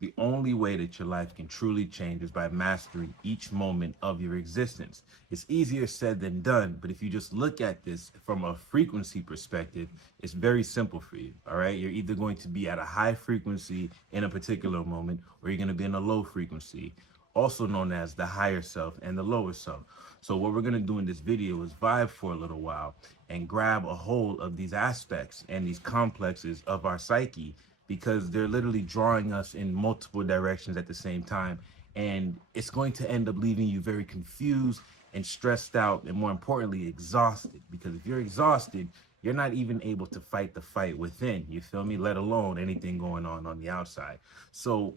The only way that your life can truly change is by mastering each moment of your existence. It's easier said than done, but if you just look at this from a frequency perspective, it's very simple for you. All right. You're either going to be at a high frequency in a particular moment, or you're going to be in a low frequency, also known as the higher self and the lower self. So what we're going to do in this video is vibe for a little while and grab a hold of these aspects and these complexes of our psyche, because they're literally drawing us in multiple directions at the same time. And it's going to end up leaving you very confused and stressed out, and more importantly, exhausted. Because if you're exhausted, you're not even able to fight the fight within, you feel me? Let alone anything going on the outside. So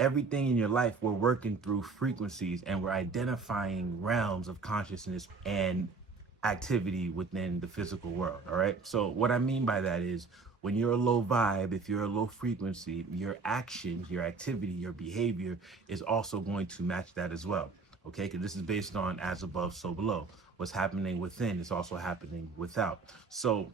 everything in your life, we're working through frequencies and we're identifying realms of consciousness and activity within the physical world. All right. So what I mean by that is, when you're a low vibe, if you're a low frequency, your actions, your activity, your behavior is also going to match that as well. Okay. Because this is based on as above, so below. What's happening within is also happening without. So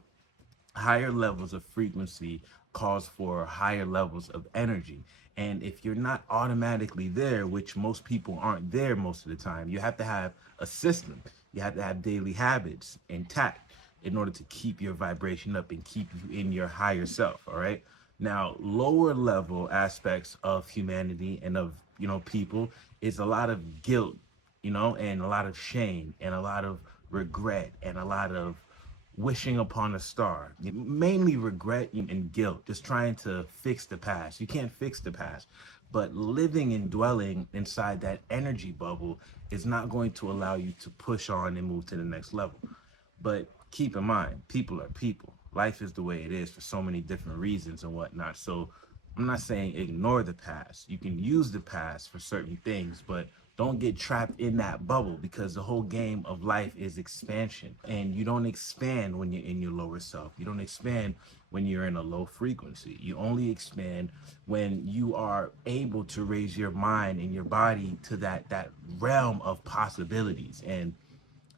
higher levels of frequency calls for higher levels of energy. And if you're not automatically there, which most people aren't there most of the time, you have to have a system. You have to have daily habits intact in order to keep your vibration up and keep you in your higher self. All right. Now, lower level aspects of humanity and of, people is a lot of guilt, and a lot of shame and a lot of regret and a lot of wishing upon a star. Mainly regret and guilt, just trying to fix the past. You can't fix the past, but living and dwelling inside that energy bubble is not going to allow you to push on and move to the next level. But keep in mind, people are people. Life is the way it is for so many different reasons and whatnot. So I'm not saying ignore the past. You can use the past for certain things, but don't get trapped in that bubble, because the whole game of life is expansion. And you don't expand when you're in your lower self. You don't expand when you're in a low frequency. You only expand when you are able to raise your mind and your body to that realm of possibilities and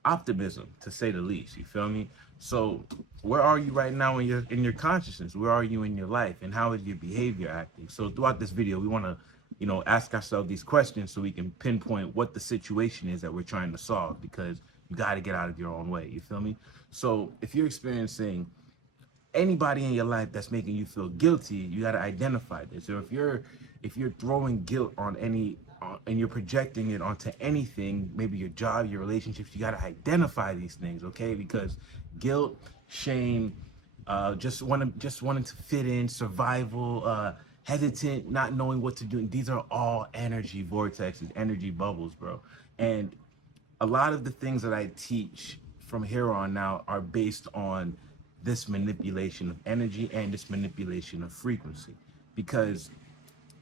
optimism, to say the least. You feel me? So where are you right now in your consciousness? Where are you in your life, and how is your behavior acting? So throughout this video, we want to ask ourselves these questions so we can pinpoint what the situation is that we're trying to solve, because you got to get out of your own way. You feel me? So if you're experiencing anybody in your life that's making you feel guilty, you got to identify this. Or if you're throwing guilt on any and you're projecting it onto anything, maybe your job, your relationships, you got to identify these things, okay? Because guilt, shame, just wanting to fit in, survival, hesitant, not knowing what to do, these are all energy vortexes, energy bubbles, bro. And a lot of the things that I teach from here on out are based on this manipulation of energy and this manipulation of frequency. Because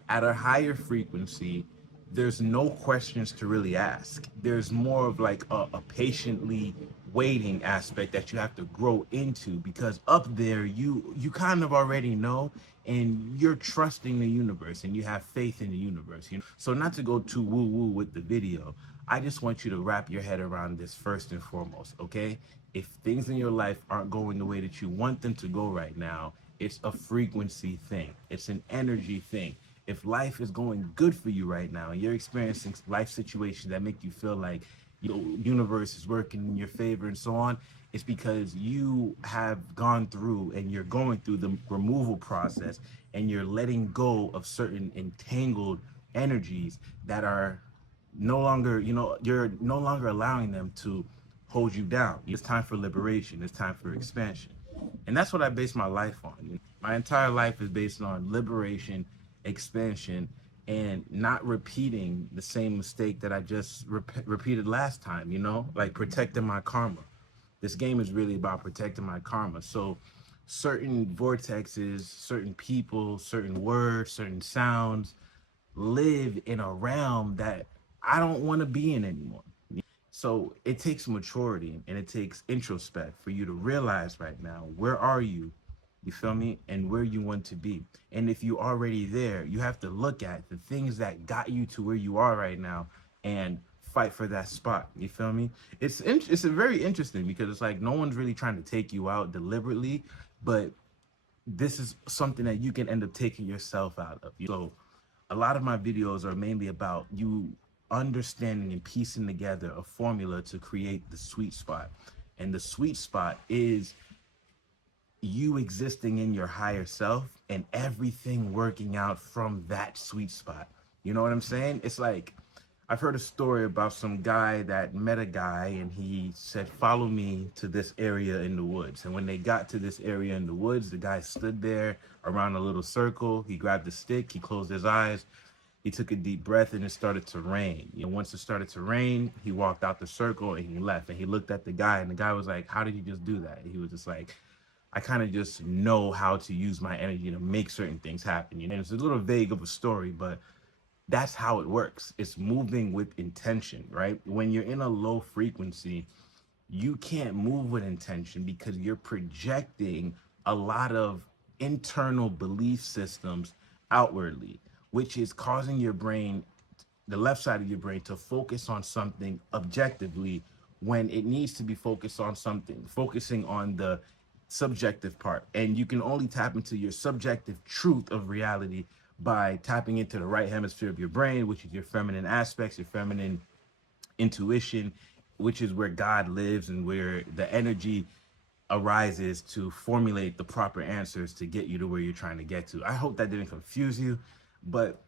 at a higher frequency, there's no questions to really ask. There's more of like a patiently waiting aspect that you have to grow into, because up there you kind of already know, and you're trusting the universe and you have faith in the universe. So not to go too woo woo with the video, I just want you to wrap your head around this first and foremost. Okay, if things in your life aren't going the way that you want them to go right now, it's a frequency thing, it's an energy thing. If life is going good for you right now, and you're experiencing life situations that make you feel like the universe is working in your favor and so on, it's because you have gone through and you're going through the removal process, and you're letting go of certain entangled energies that are no longer, you're no longer allowing them to hold you down. It's time for liberation. It's time for expansion. And that's what I base my life on. My entire life is based on liberation, expansion, and not repeating the same mistake that I just repeated last time, like protecting my karma. This game is really about protecting my karma. So certain vortexes, certain people, certain words, certain sounds live in a realm that I don't want to be in anymore. So it takes maturity and it takes introspect for you to realize right now, where are you? You feel me? And where you want to be. And if you're already there, you have to look at the things that got you to where you are right now and fight for that spot. You feel me? It's very interesting, because it's like no one's really trying to take you out deliberately, but this is something that you can end up taking yourself out of. So A lot of my videos are mainly about you understanding and piecing together a formula to create the sweet spot. And the sweet spot is you existing in your higher self and everything working out from that sweet spot. You know what I'm saying? It's like, I've heard a story about some guy that met a guy and he said, follow me to this area in the woods. And when they got to this area in the woods, the guy stood there around a little circle. He grabbed a stick, he closed his eyes, he took a deep breath, and it started to rain. You know, once it started to rain, he walked out the circle and he left. And he looked at the guy, and the guy was like, how did you just do that? He was just like, I kind of just know how to use my energy to make certain things happen. You know, it's a little vague of a story, but that's how it works. It's moving with intention, right? When you're in a low frequency, you can't move with intention because you're projecting a lot of internal belief systems outwardly, which is causing your brain, the left side of your brain, to focus on something objectively when it needs to be focused on something, focusing on the subjective part. And you can only tap into your subjective truth of reality by tapping into the right hemisphere of your brain, which is your feminine aspects, your feminine intuition, which is where God lives and where the energy arises to formulate the proper answers to get you to where you're trying to get to. I hope that didn't confuse you, but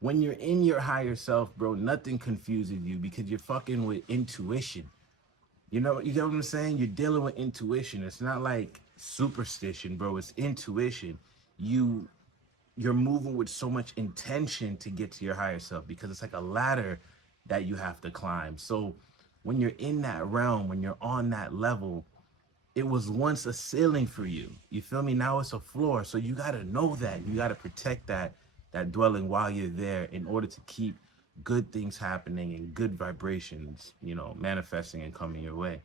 when you're in your higher self, bro, nothing confuses you because you're fucking with intuition. You get what I'm saying? You're dealing with intuition. It's not like superstition, bro. It's intuition. You you're moving with so much intention to get to your higher self because it's like a ladder that you have to climb. So when you're in that realm, when you're on that level, it was once a ceiling for you. You feel me? Now it's a floor. So you got to know that. You got to protect that dwelling while you're there in order to keep good things happening and good vibrations, manifesting and coming your way.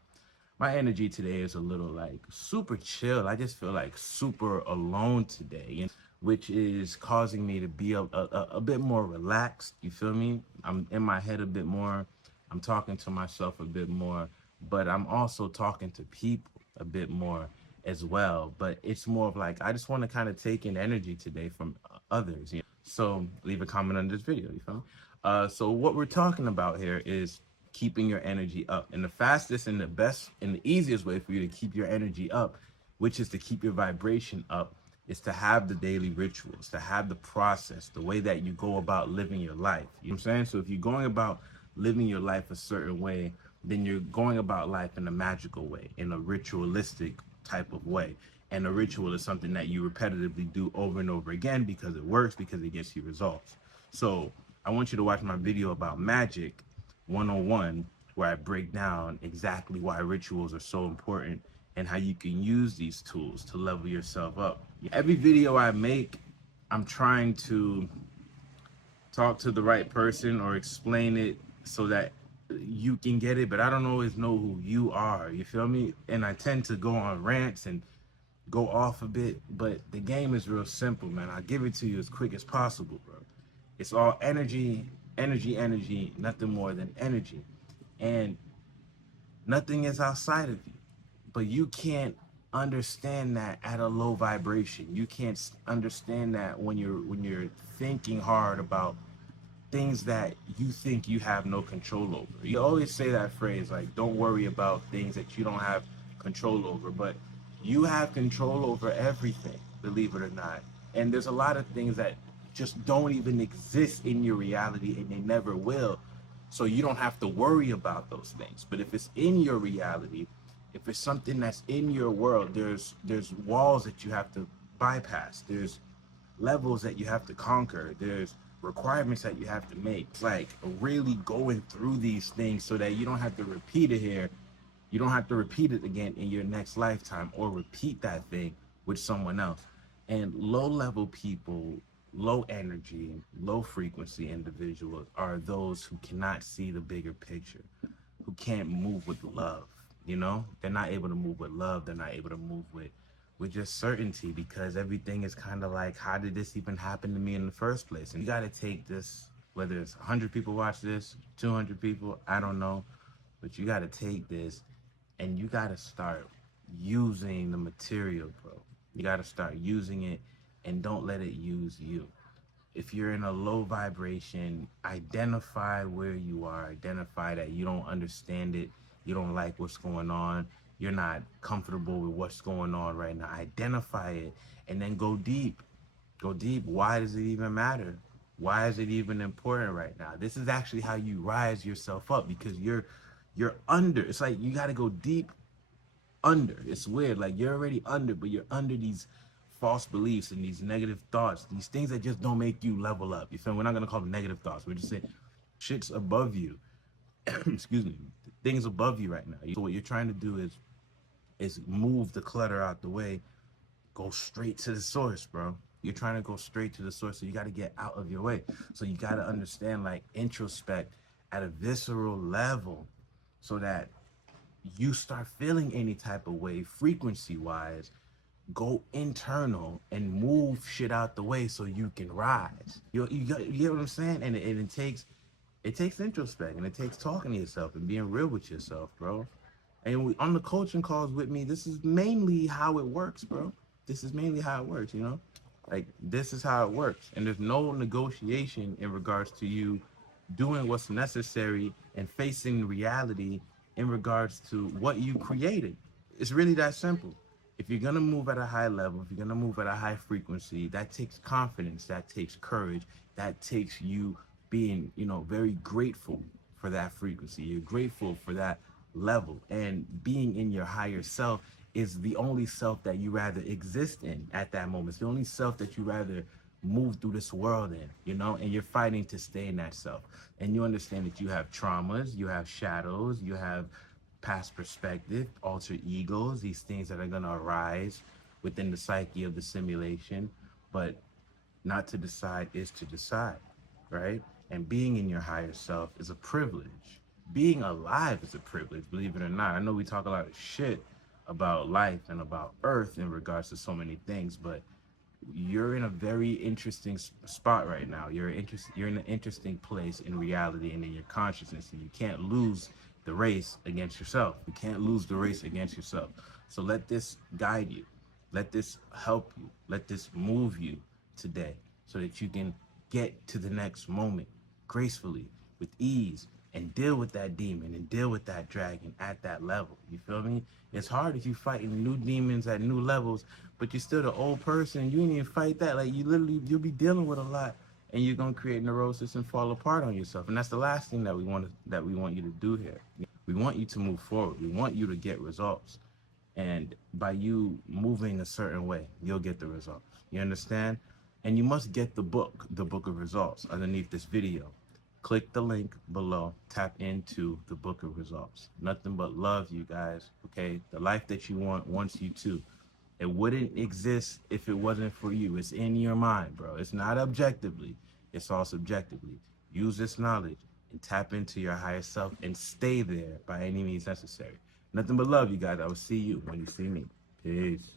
My energy today is a little like super chill. I just feel like super alone today, which is causing me to be a bit more relaxed. You feel me? I'm in my head a bit more. I'm talking to myself a bit more, but I'm also talking to people a bit more as well. But it's more of like, I just want to kind of take in energy today from others. So leave a comment on this video. You feel me? So what we're talking about here is keeping your energy up. And the fastest and the best and the easiest way for you to keep your energy up, which is to keep your vibration up, is to have the daily rituals, to have the process, the way that you go about living your life. You know what I'm saying? So if you're going about living your life a certain way, then you're going about life in a magical way, in a ritualistic type of way. And a ritual is something that you repetitively do over and over again because it works, because it gets you results. So I want you to watch my video about magic 101, where I break down exactly why rituals are so important and how you can use these tools to level yourself up. Every video I make, I'm trying to talk to the right person or explain it so that you can get it, but I don't always know who you are. You feel me? And I tend to go on rants and go off a bit, but the game is real simple, man. I'll give it to you as quick as possible, bro. It's all energy, energy, energy, nothing more than energy. And nothing is outside of you. But you can't understand that at a low vibration. You can't understand that when you're thinking hard about things that you think you have no control over. You always say that phrase, like, don't worry about things that you don't have control over, but you have control over everything, believe it or not. And there's a lot of things that just don't even exist in your reality, and they never will. So you don't have to worry about those things. But if it's in your reality, if it's something that's in your world, there's walls that you have to bypass. There's levels that you have to conquer. There's requirements that you have to make. It's like really going through these things so that you don't have to repeat it here. You don't have to repeat it again in your next lifetime or repeat that thing with someone else. And low level people, low energy, low frequency individuals are those who cannot see the bigger picture, who can't move with love. They're not able to move with love. They're not able to move with just certainty, because everything is kind of like, how did this even happen to me in the first place? And you got to take this, whether it's 100 people watch this, 200 people, I don't know, but you got to take this and you got to start using the material, bro. You got to start using it, and don't let it use you. If you're in a low vibration, identify where you are. Identify that you don't understand it. You don't like what's going on. You're not comfortable with what's going on right now. Identify it and then go deep. Go deep. Why does it even matter? Why is it even important right now? This is actually how you rise yourself up, because you're under. It's like you got to go deep under. It's weird. Like you're already under, but you're under these false beliefs and these negative thoughts, these things that just don't make you level up. You feel me? We're not gonna call them negative thoughts. We're just saying shit's above you. Excuse me. Things above you right now. So what you're trying to do is move the clutter out the way. Go straight to the source, bro. You're trying to go straight to the source, so you got to get out of your way. So you got to understand, like, introspect at a visceral level, so that you start feeling any type of way, frequency wise. Go internal and move shit out the way so you can rise. You get what I'm saying? And it takes introspect, and it takes talking to yourself and being real with yourself, bro. And on the coaching calls with me, this is mainly how it works, bro. This is mainly how it works, you know? Like, this is how it works. And there's no negotiation in regards to you doing what's necessary and facing reality in regards to what you created. It's really that simple. If you're going to move at a high level, if you're going to move at a high frequency, that takes confidence, that takes courage, that takes you being, very grateful for that frequency. You're grateful for that level, and being in your higher self is the only self that you rather exist in at that moment. It's the only self that you rather move through this world in, and you're fighting to stay in that self. And you understand that you have traumas, you have shadows, you have past perspective, alter egos, these things that are going to arise within the psyche of the simulation. But not to decide is to decide, right? And being in your higher self is a privilege. Being alive is a privilege, believe it or not. I know we talk a lot of shit about life and about Earth in regards to so many things, but you're in a very interesting spot right now. You're in an interesting place in reality and in your consciousness, and you can't lose the race against yourself. You can't lose the race against yourself. So let this guide you. Let this help you. Let this move you today, so that you can get to the next moment gracefully, with ease, and deal with that demon and deal with that dragon at that level. You feel me? It's hard if you're fighting new demons at new levels, but you're still the old person. You ain't even fight that. Like, you'll be dealing with a lot, and you're gonna create neurosis and fall apart on yourself. And that's the last thing that we want you to do here. We want you to move forward. We want you to get results. And by you moving a certain way, you'll get the results. You understand? And you must get the book of results, underneath this video. Click the link below, tap into the book of results. Nothing but love, you guys, okay? The life that you want wants you to. It wouldn't exist if it wasn't for you. It's in your mind, bro. It's not objectively, it's all subjectively. Use this knowledge and tap into your higher self and stay there by any means necessary. Nothing but love, you guys. I will see you when you see me. Peace.